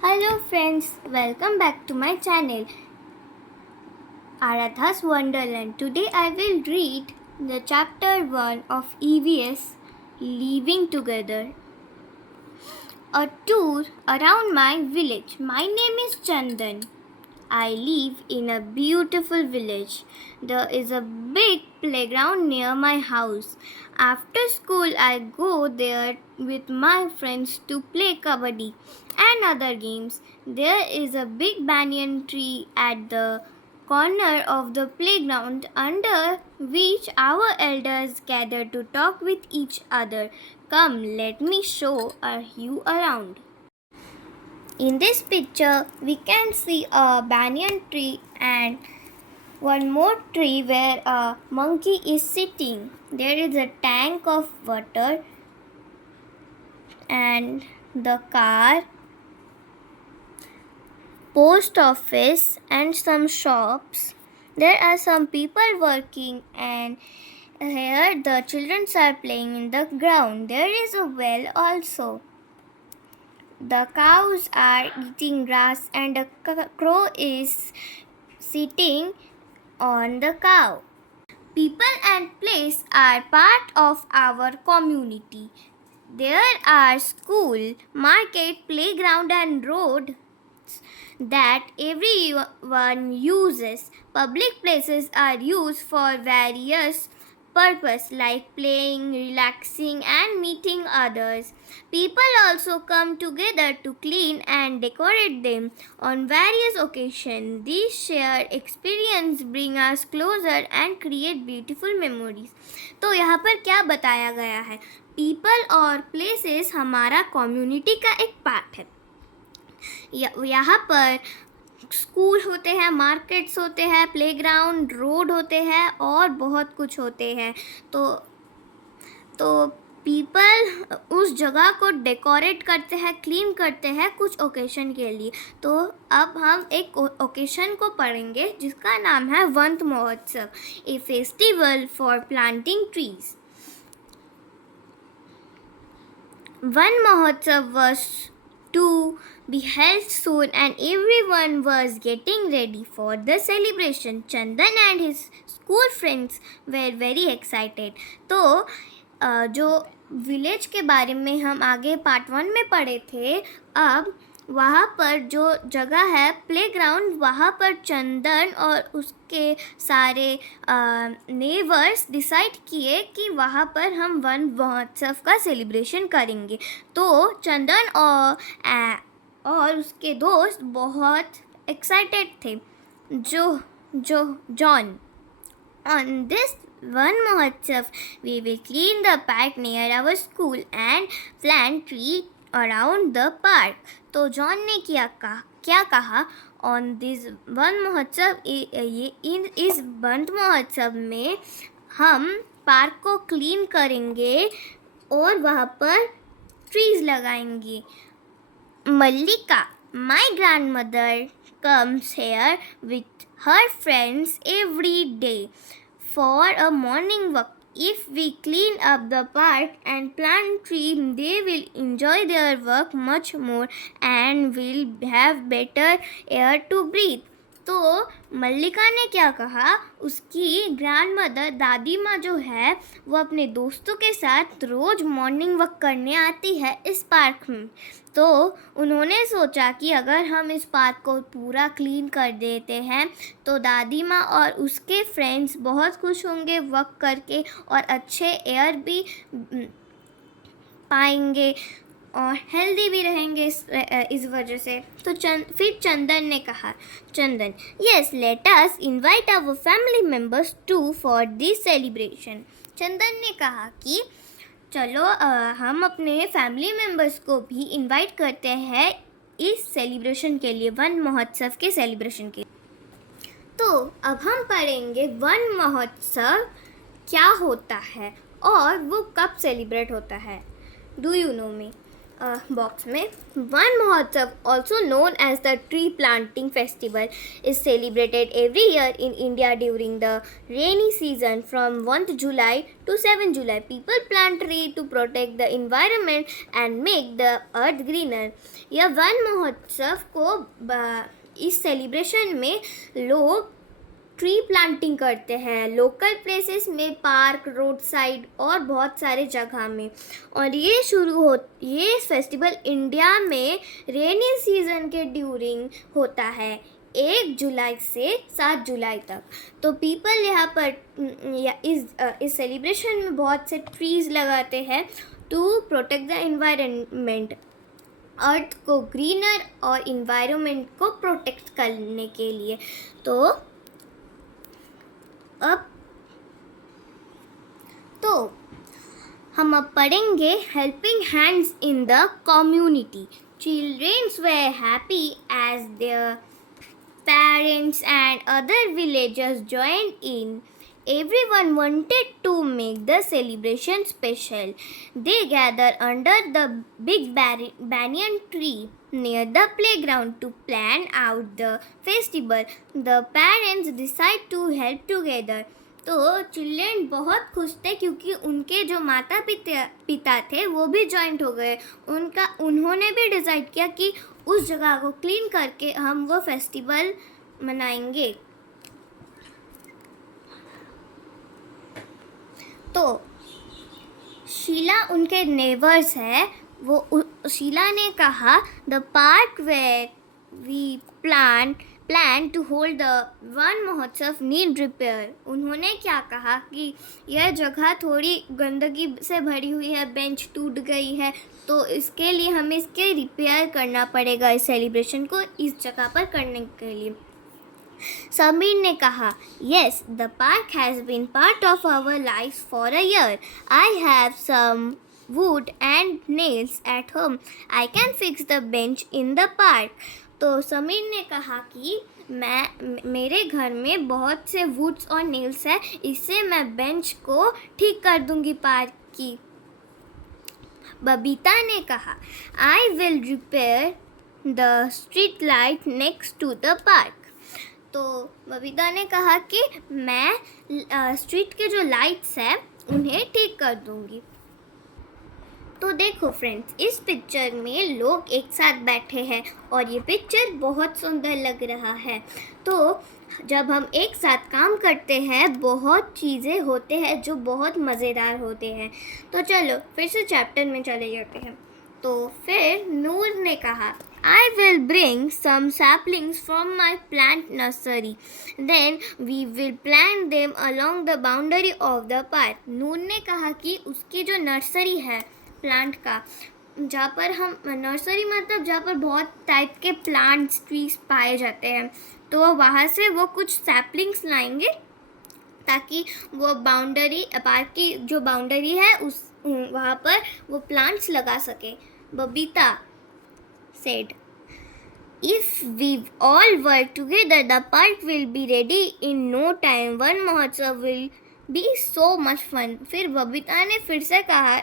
Hello friends, welcome back to my channel Aradha's Wonderland. Today I will read the chapter 1 of EVS Living Together. A tour around my village. My name is Chandan. I live in a beautiful village. There is a big playground near my house. After school, I go there with my friends to play kabaddi and other games. There is a big banyan tree at the corner of the playground under which our elders gather to talk with each other. Come, let me show you around. In this picture, we can see a banyan tree and one more tree where a monkey is sitting. There is a tank of water and the car, post office and some shops. There are some people working and here the children are playing in the ground. There is a well also. The cows are eating grass and a crow is sitting on the cow. People and place are part of our community. There are school, market, playground and road that everyone uses. Public places are used for various purpose like playing, relaxing and meeting others. People also come together to clean and decorate them on various occasions. These shared experience bring us closer and create beautiful memories. तो यहाँ पर क्या बताया गया है? People और places हमारा community का एक part है. यहाँ पर स्कूल होते हैं, मार्केट्स होते हैं, प्लेग्राउंड, रोड होते हैं और बहुत कुछ होते हैं. तो पीपल उस जगह को डेकोरेट करते हैं, क्लीन करते हैं कुछ ओकेशन के लिए. तो अब हम एक ओकेशन को पढ़ेंगे जिसका नाम है वंत महोत्सव, ए festival for planting trees. One महोत्सव was to be held soon and everyone was getting ready for the celebration. Chandan and his school friends were very excited. तो जो विलेज के बारे में हम आगे पार्ट 1 में पढ़े थे, अब वहाँ पर जो जगह है प्लेग्राउंड, वहाँ पर चंदन और उसके सारे नेबर्स डिसाइड किए कि वहाँ पर हम वन महोत्सव का सेलिब्रेशन करेंगे. तो चंदन और उसके दोस्त बहुत एक्साइटेड थे. John On this one Mahotsav, we will clean the park near our school and plant tree around the park. तो जॉन ने क्या कहा? On this वन महोत्सव, इस वन महोत्सव में हम पार्क को क्लीन करेंगे और वहाँ पर ट्रीज लगाएंगे. Mallika, my grandmother, comes here with her friends every day for a morning walk. If we clean up the park and plant trees, they will enjoy their work much more and will have better air to breathe. तो मल्लिका ने क्या कहा? उसकी grandmother दादी माँ जो है वो अपने दोस्तों के साथ रोज़ मॉर्निंग वॉक करने आती है इस पार्क में. तो उन्होंने सोचा कि अगर हम इस पार्क को पूरा क्लीन कर देते हैं तो दादी माँ और उसके फ्रेंड्स बहुत खुश होंगे वॉक करके और अच्छे एयर भी पाएंगे और हेल्दी भी रहेंगे इस वजह से. तो फिर चंदन ने कहा, yes, let us invite our family members to for this celebration. Chandan ने कहा कि चलो हम अपने फैमिली मेम्बर्स को भी इनवाइट करते हैं इस सेलिब्रेशन के लिए, वन महोत्सव के सेलिब्रेशन के. तो अब हम पढ़ेंगे वन महोत्सव क्या होता है और वो कब सेलिब्रेट होता है. Do you know me? box में. Van Mahotsav, also known as the tree planting festival, is celebrated every year in India during the rainy season from 1st July to 7th July. People plant tree to protect the environment and make the earth greener. यह one महोत्सव को इस celebration में लोग tree planting करते हैं local places में, park, road side और बहुत सारे जगह में. और ये फेस्टिवल इंडिया में रेनी सीजन के ड्यूरिंग होता है 1 जुलाई से 7 जुलाई तक. तो पीपल यहाँ पर इस सेलिब्रेशन में बहुत से ट्रीज लगाते हैं टू प्रोटेक्ट द एनवायरनमेंट, अर्थ को ग्रीनर और इन्वायरमेंट को प्रोटेक्ट करने के लिए. तो हम अब पढ़ेंगे helping hands in the community. Childrens were happy as their parents and other villagers joined in. Everyone wanted to make the celebration special. They gathered under the big banyan tree near the playground to plan out the festival. The parents decided to help together. तो children बहुत खुश थे क्योंकि उनके जो माता पिता थे वो भी जॉइंट हो गए. उन्होंने भी डिसाइड किया कि उस जगह को क्लीन करके हम वो फेस्टिवल मनाएंगे. तो शीला उनके नेबर्स है. शीला ने कहा the park where we plan to hold the Van Mahotsav need repair. उन्होंने क्या कहा कि यह जगह थोड़ी गंदगी से भरी हुई है, बेंच टूट गई है, तो इसके लिए हमें इसके रिपेयर करना पड़ेगा इस सेलिब्रेशन को इस जगह पर करने के लिए. समीर ने कहा yes, the park has been part of our lives for a year. I have some wood and nails at home. I can fix the bench in the park. तो समीर ने कहा कि मेरे घर में बहुत से वुड्स और नेल्स है, इससे मैं बेंच को ठीक कर दूंगी पार्क की. बबीता ने कहा I will repair the street light next to the park. तो बबीता ने कहा कि मैं स्ट्रीट के जो लाइट्स हैं उन्हें ठीक कर दूंगी. तो देखो फ्रेंड्स, इस पिक्चर में लोग एक साथ बैठे हैं और ये पिक्चर बहुत सुंदर लग रहा है. तो जब हम एक साथ काम करते हैं बहुत चीज़ें होते हैं जो बहुत मज़ेदार होते हैं. तो चलो फिर से चैप्टर में चले जाते हैं. तो फिर नूर ने कहा I will bring some saplings from my plant nursery. Then we will plant them along the boundary of the park. नूर ने कहा कि उसकी जो नर्सरी है प्लांट का, जहाँ पर हम नर्सरी मतलब जहाँ पर बहुत टाइप के प्लांट्स ट्रीज पाए जाते हैं, तो वहाँ से वो कुछ सैपलिंग्स लाएंगे ताकि वो बाउंड्री पार्क की जो बाउंड्री है उस वहाँ पर वो प्लांट्स लगा सके. Babita said, if we all work together, the park will be ready in no time. One Mahotsav will be so much fun. फिर बबीता ने फिर से कहा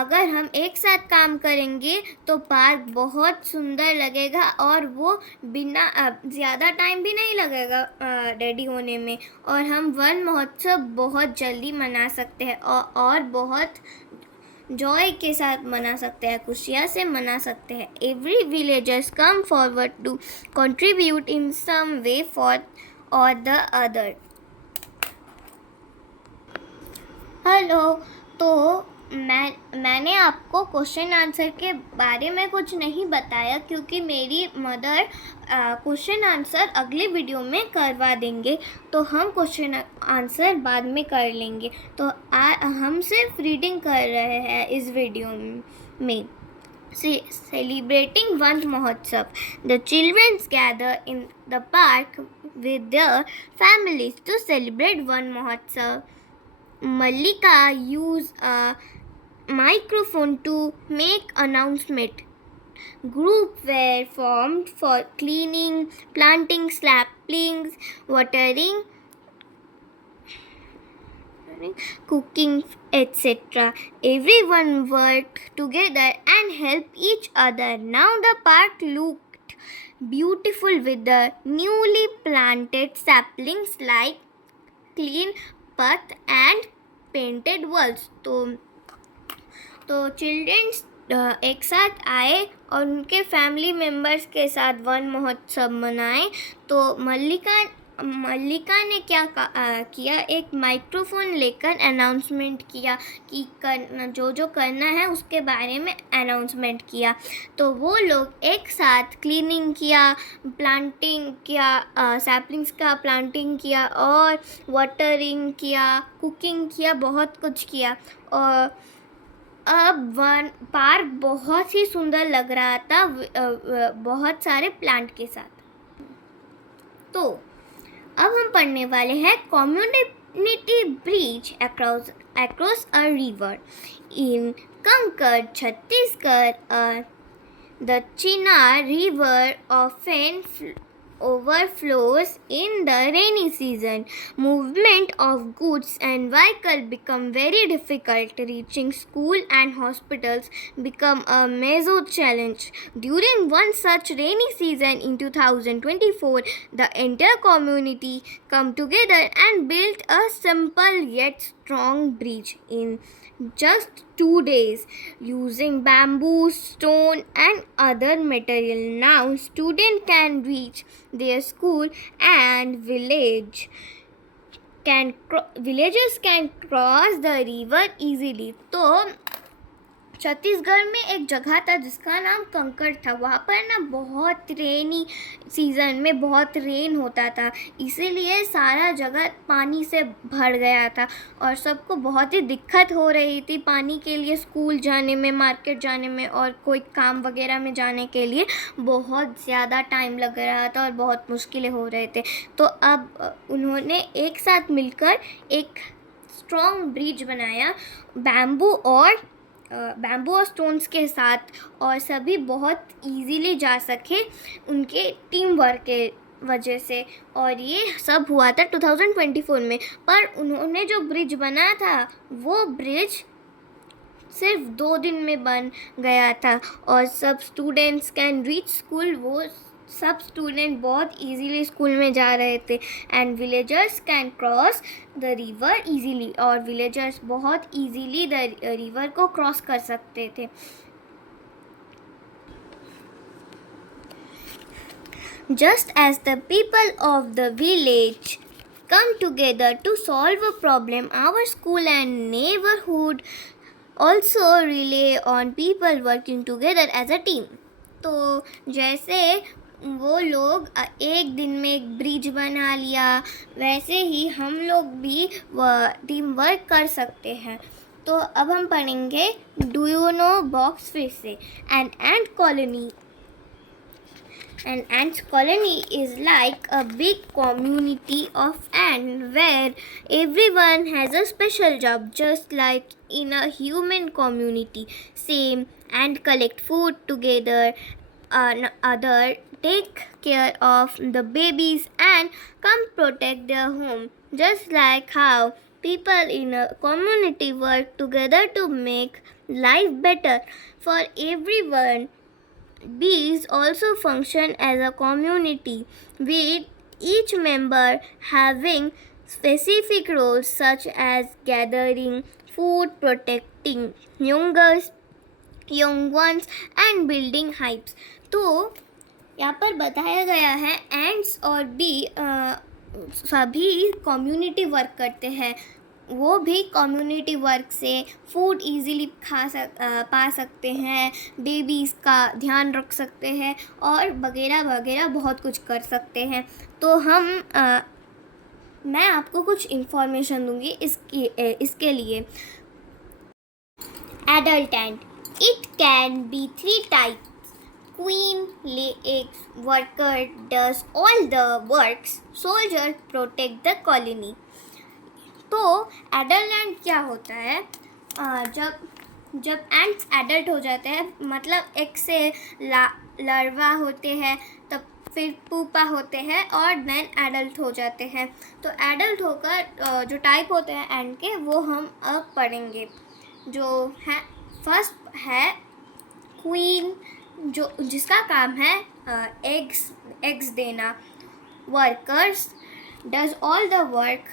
अगर हम एक साथ काम करेंगे तो पार्क बहुत सुंदर लगेगा और वो बिना ज़्यादा टाइम भी नहीं लगेगा रेडी होने में, और हम वन महोत्सव बहुत जल्दी मना सकते हैं और बहुत जॉय के साथ मना सकते हैं, खुशियाँ से मना सकते हैं. Every villagers come forward to contribute in some way for or the other. Hello, तो मैंने आपको क्वेश्चन आंसर के बारे में कुछ नहीं बताया क्योंकि मेरी मदर क्वेश्चन आंसर अगले वीडियो में करवा देंगे, तो हम क्वेश्चन आंसर बाद में कर लेंगे. तो हम सिर्फ रीडिंग कर रहे हैं इस वीडियो में. Celebrating Van Mahotsav. The children gather in the park with their families to celebrate Van Mahotsav. Mallika used a microphone to make announcement. Groups were formed for cleaning, planting saplings, watering cooking, etc. Everyone worked together and helped each other. Now the park looked beautiful with the newly planted saplings like clean path and painted walls. तो children's एक साथ आए और उनके family members के साथ one महोत्सव मनाए. तो मल्लिका ने क्या किया, एक माइक्रोफोन लेकर अनाउंसमेंट किया कि जो करना है उसके बारे में अनाउंसमेंट किया. तो वो लोग एक साथ क्लीनिंग किया, प्लांटिंग किया, सैपलिंग्स का प्लांटिंग किया और वाटरिंग किया, कुकिंग किया, बहुत कुछ किया. और अब पार्क बहुत ही सुंदर लग रहा था बहुत सारे प्लांट के साथ. तो अब हम पढ़ने वाले हैं community bridge across a river in कंकड़, Chhattisgarh. The Chinar River often overflows in the rainy season. Movement of goods and vehicles become very difficult. Reaching school and hospitals become a major challenge. During one such rainy season in 2024, the entire community come together and built a simple yet strong bridge in just 2 days using bamboo, stone and other material. Now students can reach their school and villagers can cross the river easily. तो छत्तीसगढ़ में एक जगह था जिसका नाम कंकड़ था. वहाँ पर ना बहुत रेनी सीज़न में बहुत रेन होता था, इसीलिए सारा जगह पानी से भर गया था और सबको बहुत ही दिक्कत हो रही थी पानी के लिए. स्कूल जाने में, मार्केट जाने में और कोई काम वगैरह में जाने के लिए बहुत ज़्यादा टाइम लग रहा था और बहुत मुश्किलें हो रहे थे. तो अब उन्होंने एक साथ मिलकर एक स्ट्रॉन्ग ब्रिज बनाया बैम्बू और स्टोन्स के साथ, और सभी बहुत इजीली जा सके उनके टीम वर्क के वजह से. और ये सब हुआ था 2024 में. पर उन्होंने जो ब्रिज बनाया था वो ब्रिज सिर्फ 2 दिन में बन गया था और सब स्टूडेंट्स कैन रीच स्कूल. वो सब स्टूडेंट बहुत इजीली स्कूल में जा रहे थे. And villagers can cross the river easily, और विलेजर्स बहुत इजीली द रिवर को क्रॉस कर सकते थे. Just as the people of the village come together to solve a problem, our school and neighborhood also rely on people working together as a team. तो जैसे वो लोग एक दिन में एक ब्रिज बना लिया, वैसे ही हम लोग भी टीम वर्क कर सकते हैं. तो अब हम पढ़ेंगे डू यू नो बॉक्स फिर से. An ant colony. An ant colony is like a big community of ants where everyone has a special job, just like in a human community. Same, ants collect food together, other take care of the babies and come protect their home. Just like how people in a community work together to make life better for everyone. Bees also function as a community, with each member having specific roles such as gathering food, protecting young ones and building hives. तो यहाँ पर बताया गया है ants और B सभी community work करते हैं. वो भी कम्युनिटी वर्क से फूड इजीली पा सकते हैं, बेबीज़ का ध्यान रख सकते हैं और वगैरह वगैरह बहुत कुछ कर सकते हैं. तो मैं आपको कुछ इन्फॉर्मेशन दूंगी इसके लिए. Adult ant. It can be 3 types. Queen lay eggs, worker does all the works, soldier protect the colony. तो एडल्ट एंट क्या होता है? जब एंट्स एडल्ट हो जाते हैं, मतलब एक से लार्वा होते हैं, तब फिर पूपा होते हैं और देन एडल्ट हो जाते हैं। तो एडल्ट होकर जो टाइप होते हैं एंड के वो हम अब पढ़ेंगे। जो है फर्स्ट है क्वीन, जो जिसका काम है एग्स देना। Workers does all the work.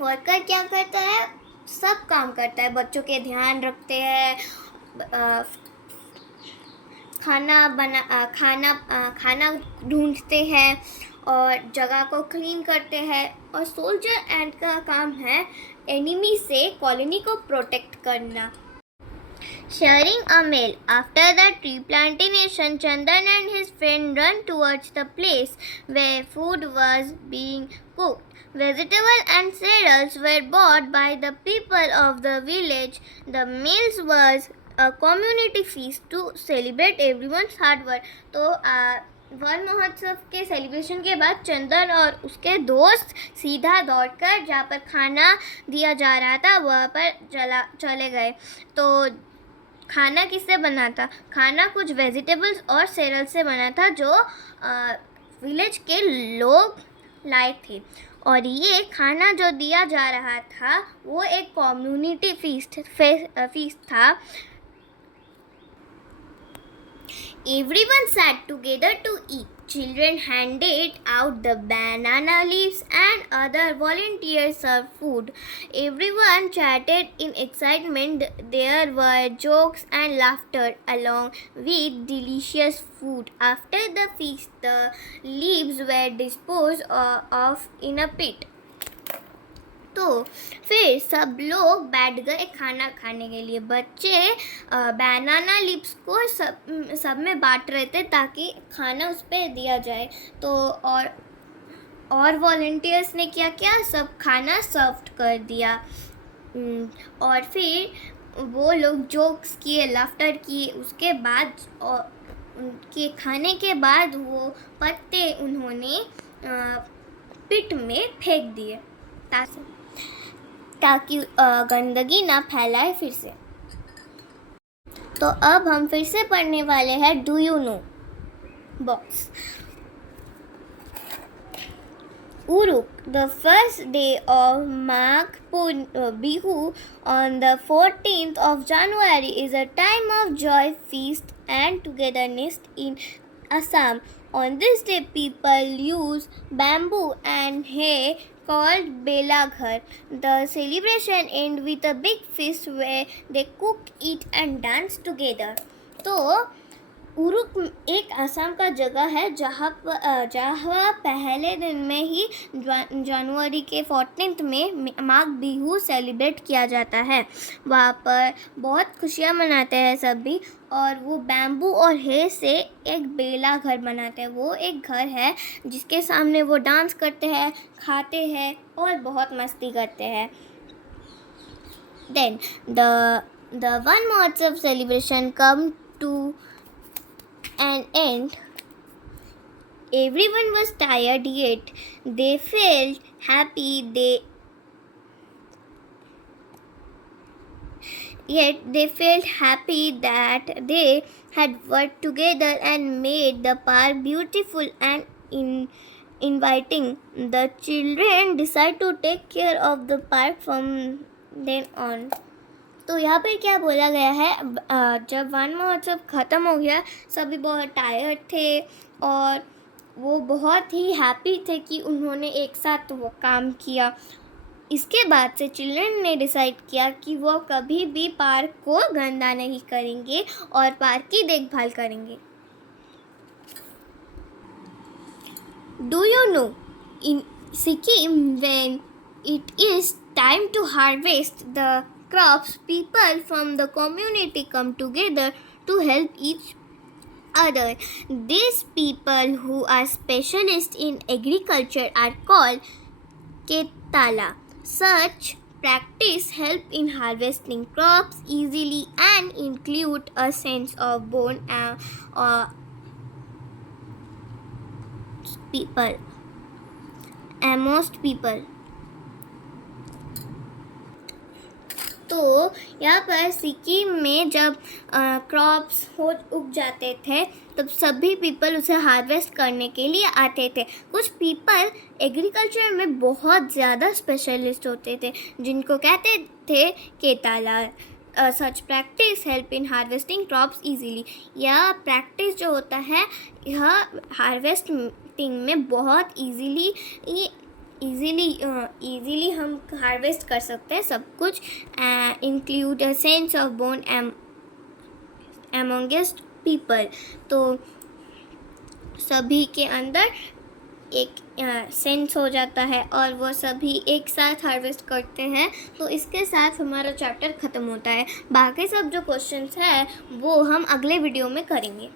Worker क्या करता है? सब काम करता है, बच्चों के ध्यान रखते हैं, खाना ढूंढते हैं और जगह को क्लीन करते हैं। और सोल्जर एंड का काम है एनिमी से कॉलोनी को प्रोटेक्ट करना। Sharing a meal. After the tree plantation, Chandan and his friend ran towards the place where food was being cooked. Vegetables and cereals were bought by the people of the village. The meals was a community feast to celebrate everyone's hard work. तो one महोत्सव के celebration के बाद चंदन और उसके दोस्त सीधा दौड़कर जहाँ पर खाना दिया जा रहा था वहाँ पर चले गए। तो खाना किससे बना था? खाना कुछ वेजिटेबल्स और सेरल से बना था जो विलेज के लोग लाए थे। और ये खाना जो दिया जा रहा था वो एक कम्युनिटी फीस्ट था। Everyone sat together to eat. Children handed out the banana leaves and other volunteers served food. Everyone chatted in excitement. There were jokes and laughter along with delicious food. After the feast, the leaves were disposed of in a pit. तो फिर सब लोग बैठ गए खाना खाने के लिए। बच्चे बनाना लीव्स को सब में बांट रहे थे ताकि खाना उस पर दिया जाए। तो और वॉलंटियर्स ने क्या किया? सब खाना सर्व कर दिया। और फिर वो लोग जोक्स किए, लाफ्टर किए। उसके बाद उनके खाने के बाद वो पत्ते उन्होंने पिट में फेंक दिए ताकि गंदगी ना फैलाए फिर से। तो अब हम फिर से पढ़ने वाले हैं do you know box. Uruk, the first day of Magh Bihu on the 14th of January, is a time of joy, feast and togetherness in Assam. On this day, people use bamboo and hay called Belaghar. The celebration ends with a big feast where they cook, eat and dance together. तो Uruk एक आसाम का जगह है जहाँ पहले दिन में ही जनवरी के 14 में माघ बिहू सेलिब्रेट किया जाता है। वहाँ पर बहुत खुशियाँ मनाते हैं सभी। और वो बैम्बू और हे से एक बेला घर बनाते हैं। वो एक घर है जिसके सामने वो डांस करते हैं, खाते हैं और बहुत मस्ती करते हैं। Then the Van Mahotsav celebration come to an end. Everyone was tired yet they felt happy. They felt happy that they had worked together and made the park beautiful and inviting. The children decided to take care of the park from then on. तो यहाँ पर क्या बोला गया है? जब one महोत्सव ख़त्म हो गया सभी बहुत टायर्ड थे और वो बहुत ही हैप्पी थे कि उन्होंने एक साथ वो काम किया। इसके बाद से चिल्ड्रन ने डिसाइड किया कि वो कभी भी पार्क को गंदा नहीं करेंगे और पार्क की देखभाल करेंगे। Do you know, in Sikkim, when it is time to harvest the crops, people from the community come together to help each other. These people who are specialists in agriculture are called Ketala. Such practice help in harvesting crops easily and include a sense of bond amongst people. तो यहाँ पर सिक्किम में जब crops हो उग जाते थे तब सभी पीपल उसे हार्वेस्ट करने के लिए आते थे। कुछ पीपल एग्रीकल्चर में बहुत ज़्यादा स्पेशलिस्ट होते थे जिनको कहते थे केताला। Such practice help in harvesting crops easily. यह प्रैक्टिस जो होता है यह हार्वेस्टिंग में बहुत ईजीली हम हार्वेस्ट कर सकते हैं सब कुछ। Include a sense of bond amongst people. तो सभी के अंदर एक सेंस हो जाता है और वो सभी एक साथ हार्वेस्ट करते हैं। तो इसके साथ हमारा चैप्टर ख़त्म होता है। बाकी सब जो क्वेश्चंस है वो हम अगले वीडियो में करेंगे।